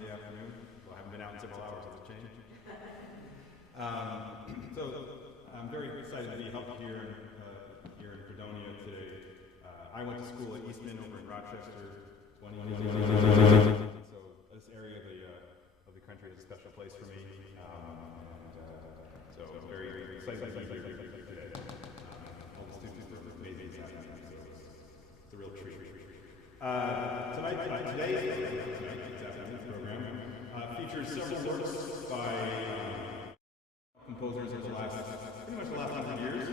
Wednesday afternoon. Well, I haven't been out in several hours, has it changed? So I'm very excited to be up here in Fredonia today. I went to school at Eastman over in Rochester. So this area of the country is a special place for me. So I'm very excited to be here today. All the students are amazing, so it's a real treat. Today's program features several works by composers of pretty much the last 100 years.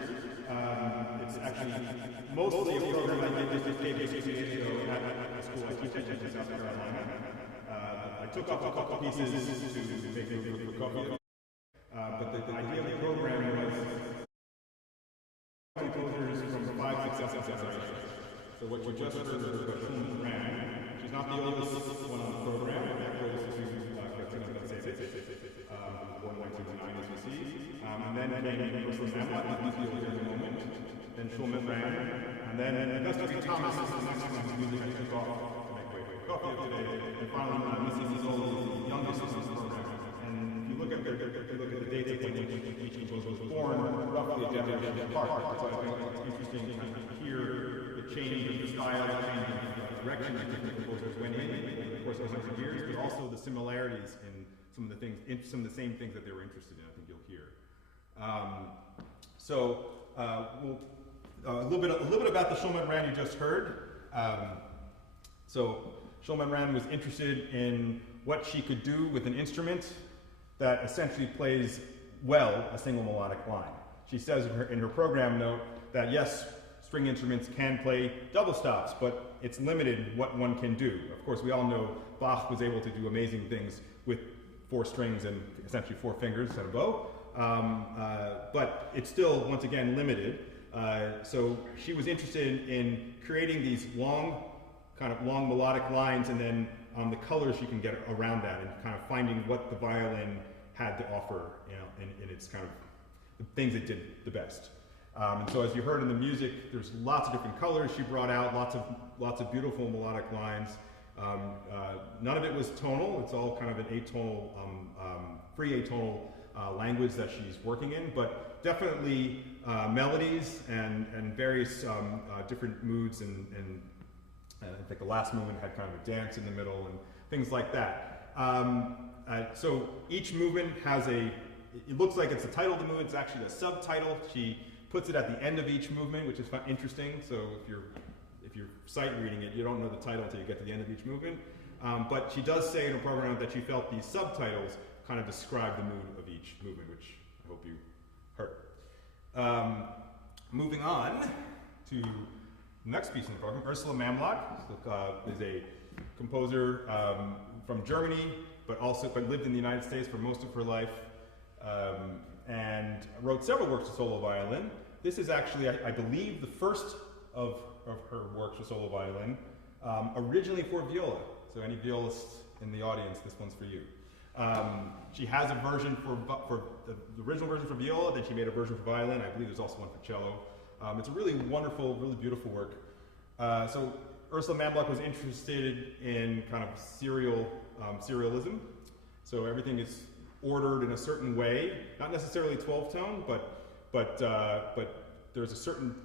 It's actually mostly a program I did just a few years ago at a school I teach at in South Carolina. I took off a couple pieces to make it for copy. But the idea of the program was composers from 5 successive generations. So what you just heard was Violin. She's not the oldest one on the program. That goes to born in 1909, as you see. And then came Ursula Mamlot, who's you'll hear in a moment. Then Schulman Ran. And then Augusta Thomas is the next one whose music I took off to make way for coffee of today. And finally, Mrs. Isolde is the youngest of this program. And if you look at the dates of when each composer was born, roughly a generation apart. So I think it's interesting to kind of hear the change of the style, the change of the direction that different composers went in over the course of 100 years, but also the similarities in some of the things, some of the same things that they were interested in. I think you'll hear. A little bit about the Schulman Ran you just heard. So Schulman Ran was interested in what she could do with an instrument that essentially plays well a single melodic line. She says in her program note that yes, string instruments can play double stops, but it's limited what one can do. Of course, we all know Bach was able to do amazing things with 4 strings and essentially 4 fingers and a bow, but it's still, once again, limited. So she was interested in creating these long melodic lines, and then the colors you can get around that, and kind of finding what the violin had to offer, in its kind of the things it did the best. And so, as you heard in the music, there's lots of different colors she brought out, lots of beautiful melodic lines. None of it was tonal. It's all kind of an atonal, free atonal language that she's working in, but definitely melodies and various different moods, and I think the last movement had kind of a dance in the middle and things like that. So each movement has it looks like it's the title of the movement. It's actually a subtitle. She puts it at the end of each movement, which is interesting. So if you're sight reading it, you don't know the title until you get to the end of each movement. But she does say in her program that she felt these subtitles kind of describe the mood of each movement, which I hope you heard. Moving on to the next piece in the program, Ursula Mamlot is a composer from Germany, but lived in the United States for most of her life, and wrote several works for solo violin. This is actually, I believe, the first of her works for solo violin, originally for viola. So any violists in the audience, this one's for you. She has a version for the original version for viola, then she made a version for violin. I believe there's also one for cello. It's a really wonderful, really beautiful work. So Ursula Mamlot was interested in kind of serialism. So everything is ordered in a certain way, not necessarily 12-tone, but there's a certain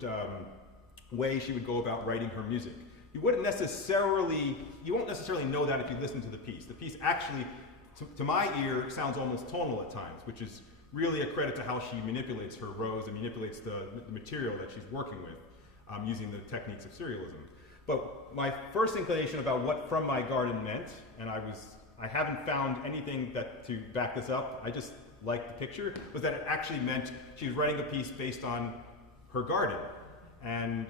way she would go about writing her music. You won't necessarily know that if you listen to the piece. The piece actually, to my ear, sounds almost tonal at times, which is really a credit to how she manipulates her rows and manipulates the material that she's working with, using the techniques of serialism. But my first inclination about what From My Garden meant, and I haven't found anything to back this up, I just liked the picture, was that it actually meant she was writing a piece based on her garden. And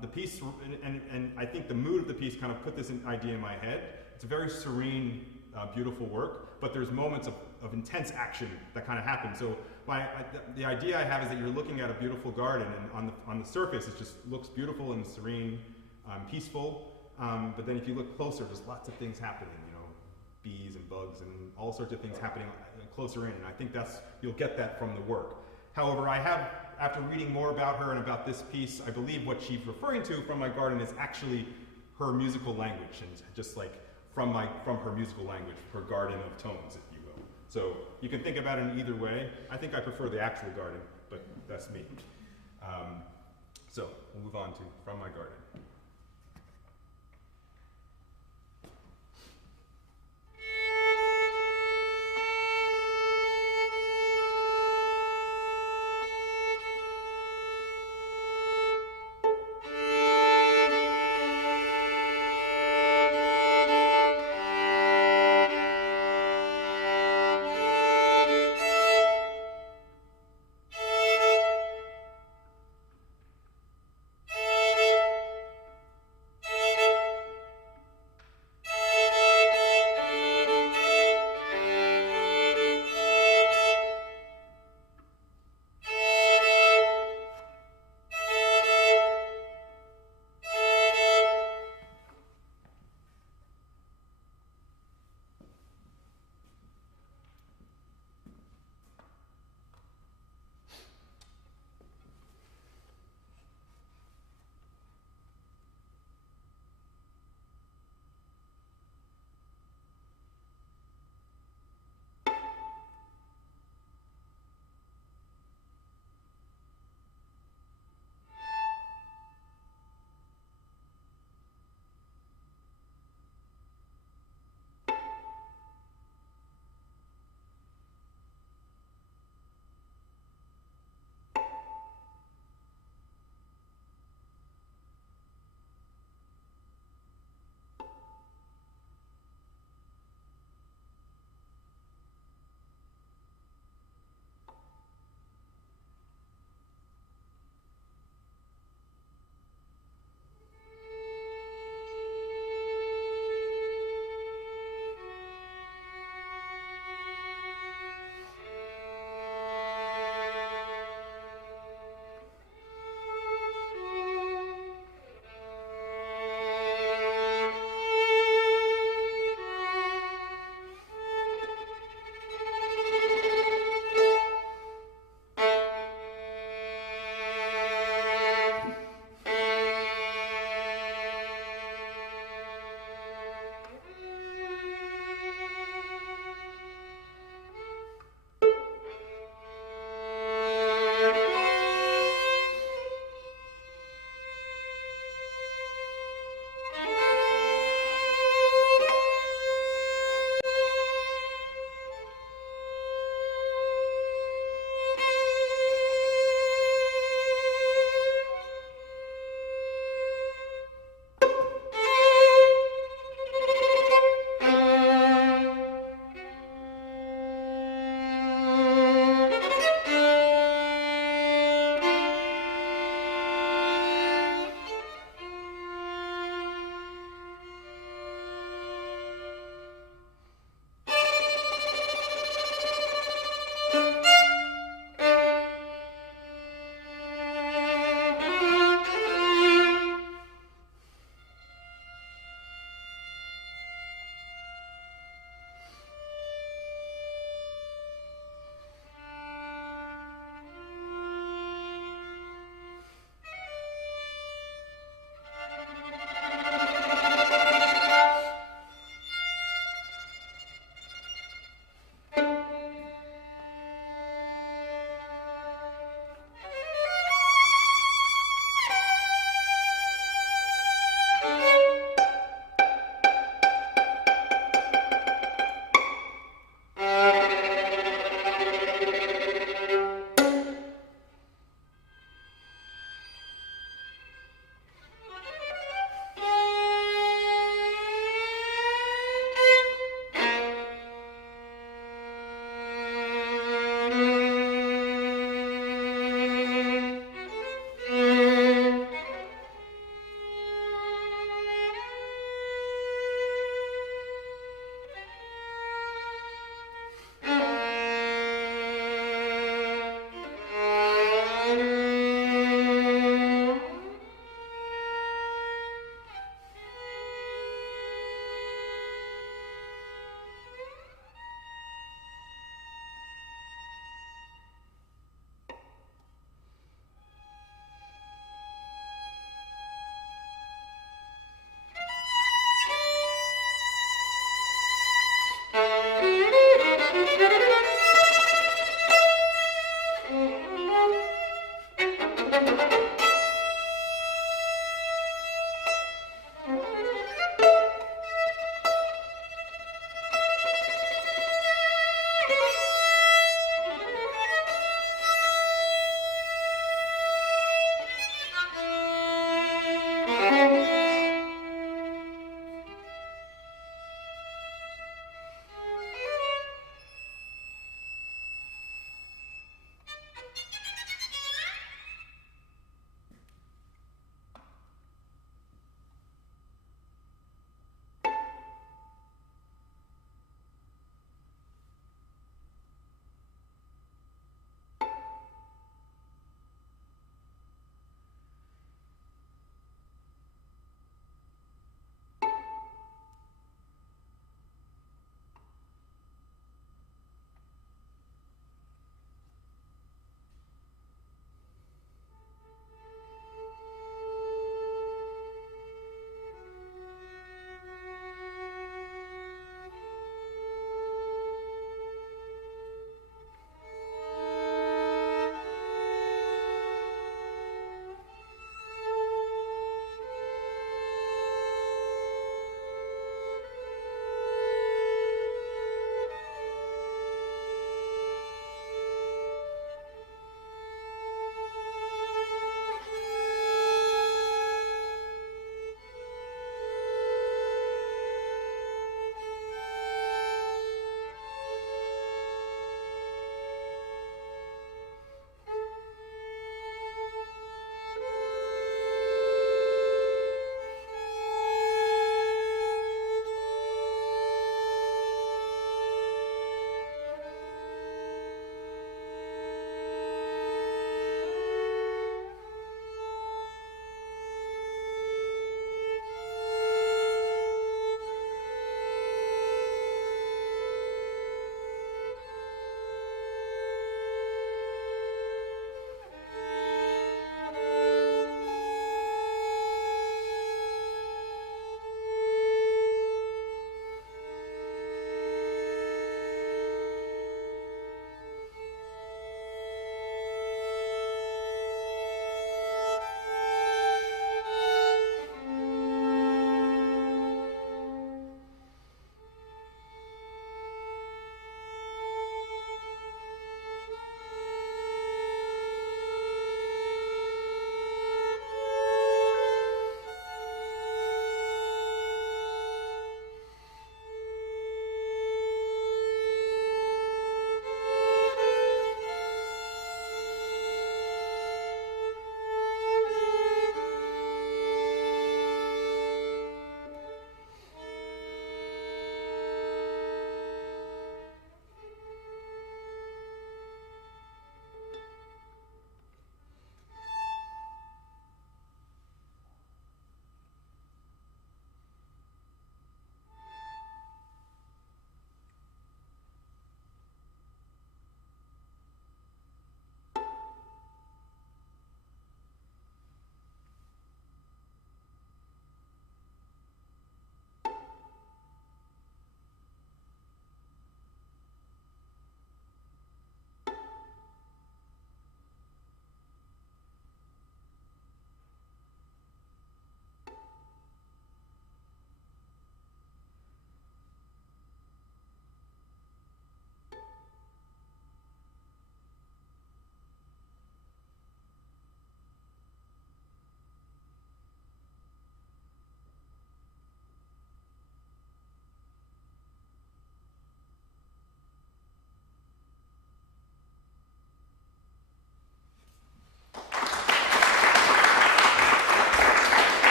the piece, and I think the mood of the piece kind of put this idea in my head. It's a very serene, beautiful work, but there's moments of intense action that kind of happen. So the idea I have is that you're looking at a beautiful garden, and on the surface it just looks beautiful and serene, peaceful. But then if you look closer, there's lots of things happening. Bees and bugs and all sorts of things happening closer in, and I think you'll get that from the work. However, I have, after reading more about her and about this piece, I believe what she's referring to from my garden is actually her musical language, and just like from her musical language, her garden of tones, if you will. So you can think about it in either way. I think I prefer the actual garden, but that's me. So we'll move on to From My Garden.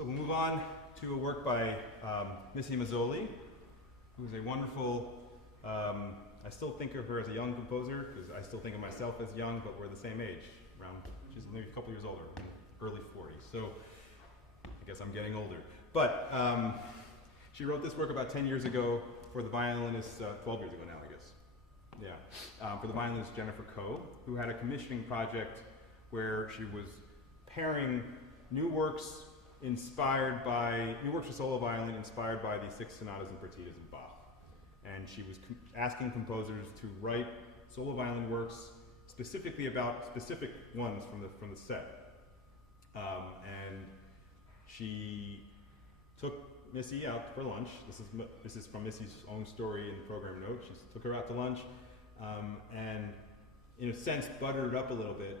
So we'll move on to a work by Missy Mazzoli, who's a wonderful, I still think of her as a young composer, because I still think of myself as young, but we're the same age, she's maybe a couple years older, early 40s, so I guess I'm getting older. But she wrote this work about 10 years ago for the violinist, 12 years ago now, I guess. Yeah, for the violinist Jennifer Coe, who had a commissioning project where she was pairing new works inspired by, he works for solo violin, inspired by the 6 sonatas and partitas of Bach. And she was asking composers to write solo violin works specifically about specific ones from the set. And she took Missy out for lunch. This is from Missy's own story in the program note. She took her out to lunch and, in a sense, buttered it up a little bit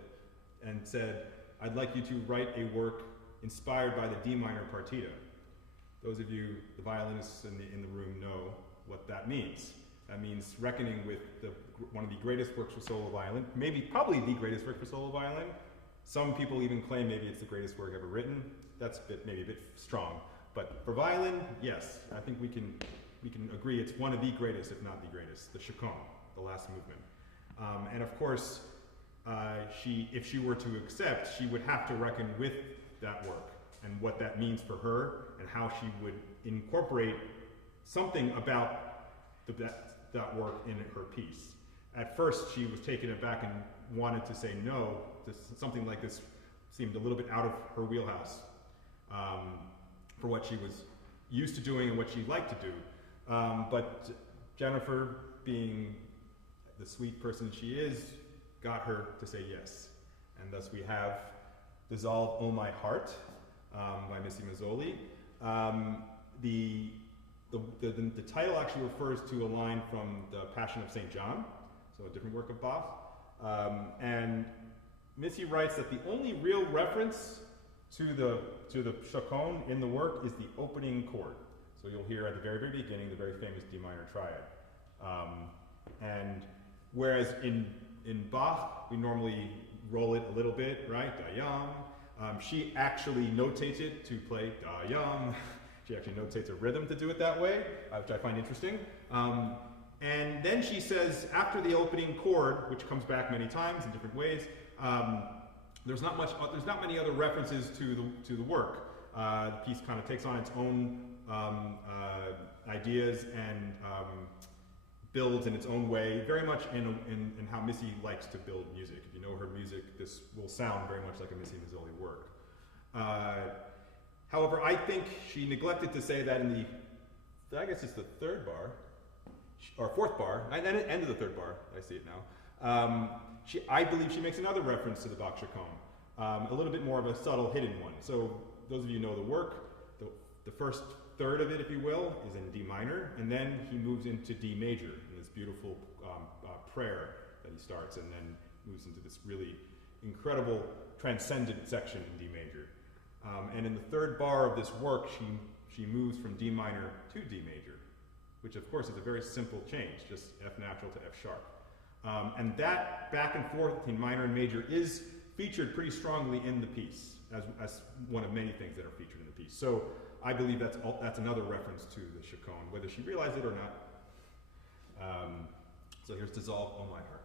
and said, "I'd like you to write a work inspired by the D minor partita." Those of you, the violinists in the room, know what that means. That means reckoning with one of the greatest works for solo violin, probably the greatest work for solo violin. Some people even claim maybe it's the greatest work ever written. That's maybe a bit strong. But for violin, yes, I think we can agree it's one of the greatest, if not the greatest, the Chaconne, the last movement. And of course, if she were to accept, she would have to reckon with that work and what that means for her and how she would incorporate something about that work in her piece. At first, she was taken aback and wanted to say no. Something like this seemed a little bit out of her wheelhouse for what she was used to doing and what she liked to do. But Jennifer, being the sweet person she is, got her to say yes. And thus we have Dissolve, Oh My Heart by Missy Mazzoli. The title actually refers to a line from the Passion of St. John, so a different work of Bach. And Missy writes that the only real reference to the Chaconne in the work is the opening chord. So you'll hear at the very, very beginning the very famous D minor triad. And whereas in Bach, we normally roll it a little bit, right? Da-yam. She actually notates it to play da-yam. She actually notates a rhythm to do it that way, which I find interesting. And then she says, after the opening chord, which comes back many times in different ways, there's not many other references to the work. The piece kind of takes on its own ideas and builds in its own way, very much in how Missy likes to build music. If you know her music, this will sound very much like a Missy Mazzoli work. However, I think she neglected to say that in I guess it's the third bar, or fourth bar, and then end of the third bar, I see it now. I believe she makes another reference to the Bach Chaconne, a little bit more of a subtle hidden one. So those of you who know the work, the first third of it, if you will, is in D minor, and then he moves into D major in this beautiful prayer that he starts, and then moves into this really incredible transcendent section in D major. And in the third bar of this work, she moves from D minor to D major, which of course is a very simple change, just F natural to F sharp. And that back and forth between minor and major is featured pretty strongly in the piece, as one of many things that are featured in the piece. So I believe that's another reference to the Chaconne, whether she realized it or not. So here's Dissolve, Oh My Heart.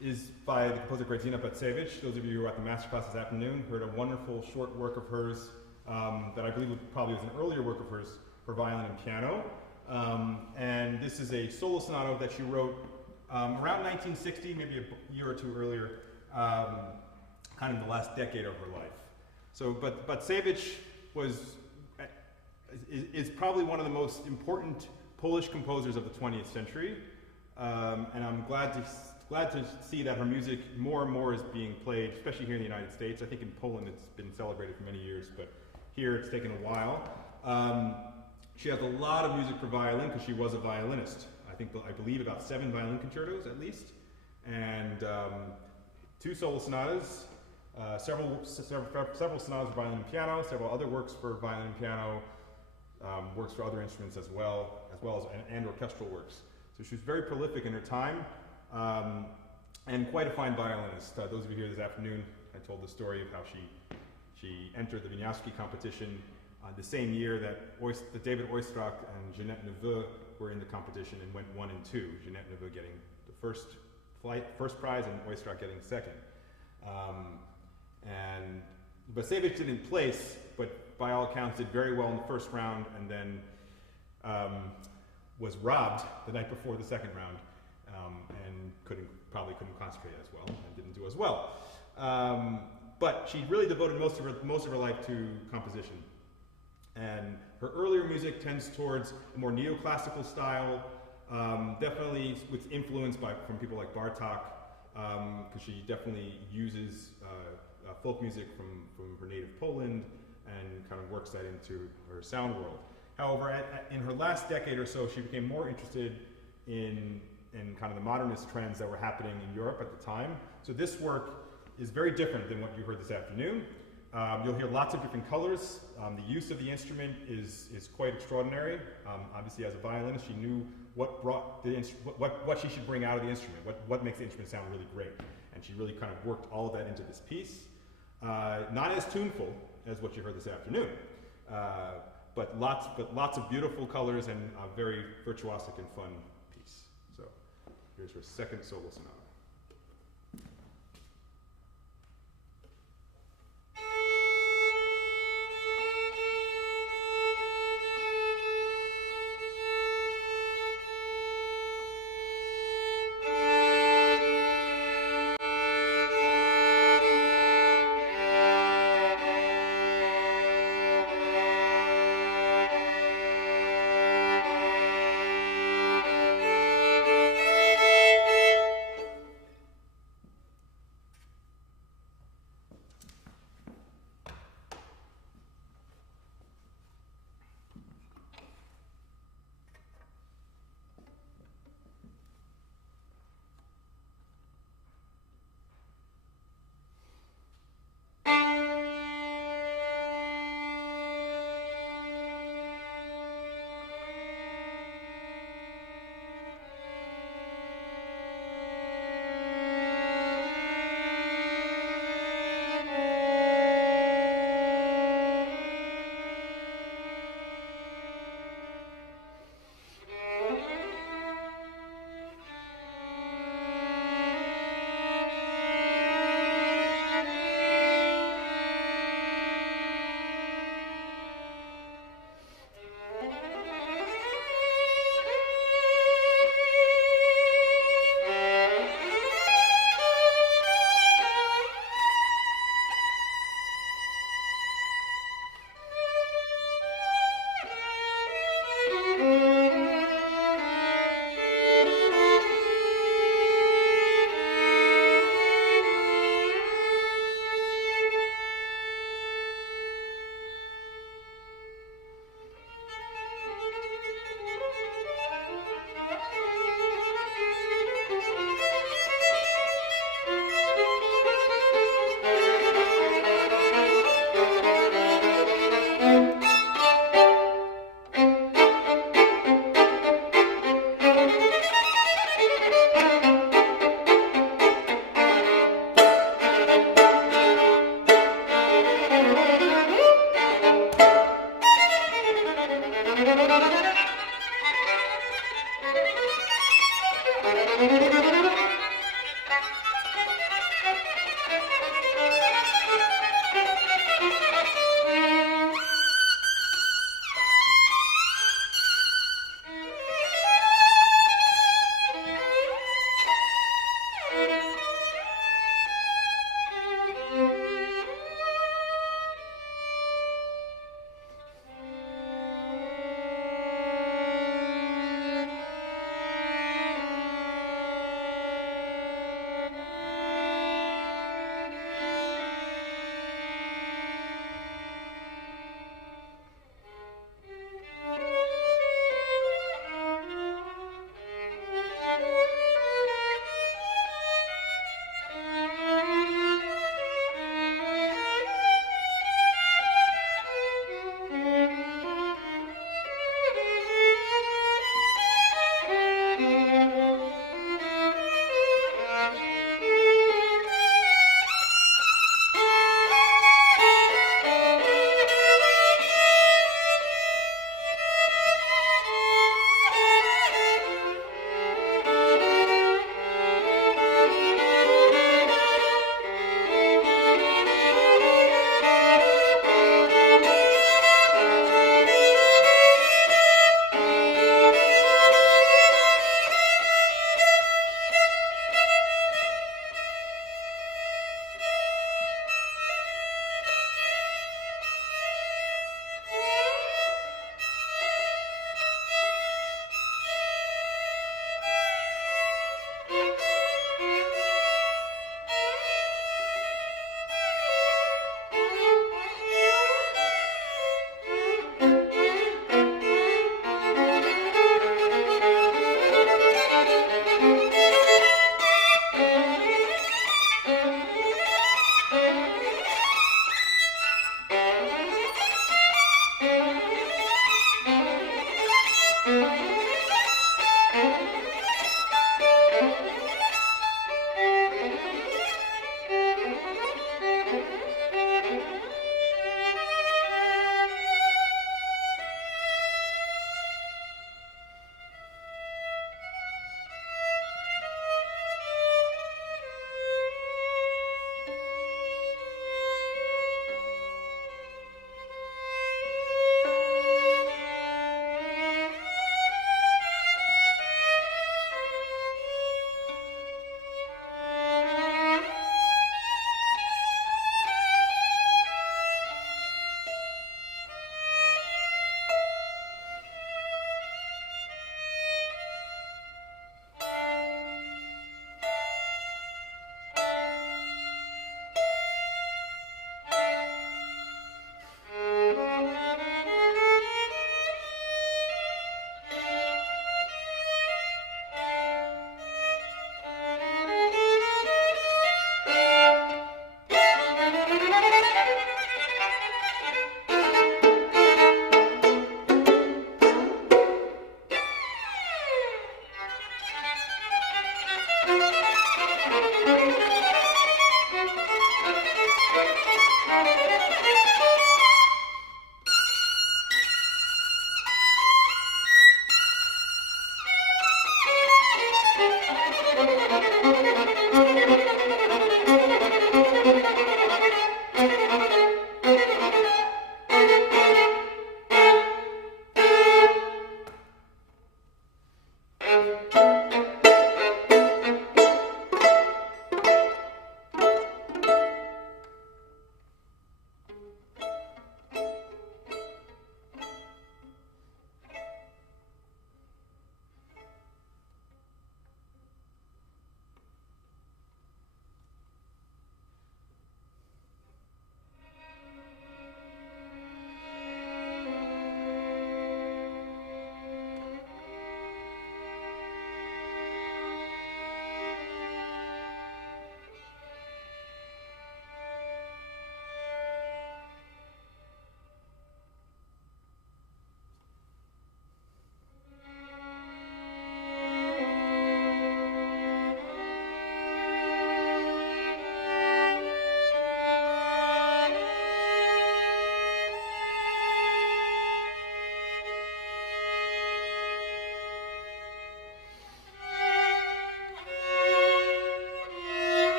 is by the composer Grazina Batsevich. Those of you who were at the masterclass this afternoon heard a wonderful short work of hers that I believe probably was an earlier work of hers for violin and piano. And this is a solo sonata that she wrote around 1960, maybe a year or two earlier, kind of the last decade of her life. So, but Batsevich is probably one of the most important Polish composers of the 20th century, and I'm glad to see that her music more and more is being played, especially here in the United States. I think in Poland it's been celebrated for many years, but here it's taken a while. She has a lot of music for violin because she was a violinist. I believe about 7 violin concertos at least, and 2 solo sonatas, several sonatas for violin and piano, several other works for violin and piano, works for other instruments as well as and orchestral works. So she was very prolific in her time, and quite a fine violinist. Those of you here this afternoon, I told the story of how she entered the Wieniawski competition the same year that David Oistrakh and Jeanette Neveu were in the competition and went 1 and 2. Jeanette Neveu getting the first prize and Oistrakh getting second. And Batsevich didn't place, but by all accounts did very well in the first round, and then was robbed the night before the second round, and probably couldn't concentrate as well and didn't do as well. But she really devoted most of her life to composition. And her earlier music tends towards a more neoclassical style, definitely with influence from people like Bartók, because she definitely uses folk music from her native Poland and kind of works that into her sound world. However, in her last decade or so, she became more interested in kind of the modernist trends that were happening in Europe at the time. So this work is very different than what you heard this afternoon. You'll hear lots of different colors. The use of the instrument is quite extraordinary. Obviously, as a violinist, she knew what she should bring out of the instrument, what makes the instrument sound really great, and she really kind of worked all of that into this piece. Not as tuneful as what you heard this afternoon, but lots of beautiful colors and a very virtuosic and fun piece. So here's her second solo sonata.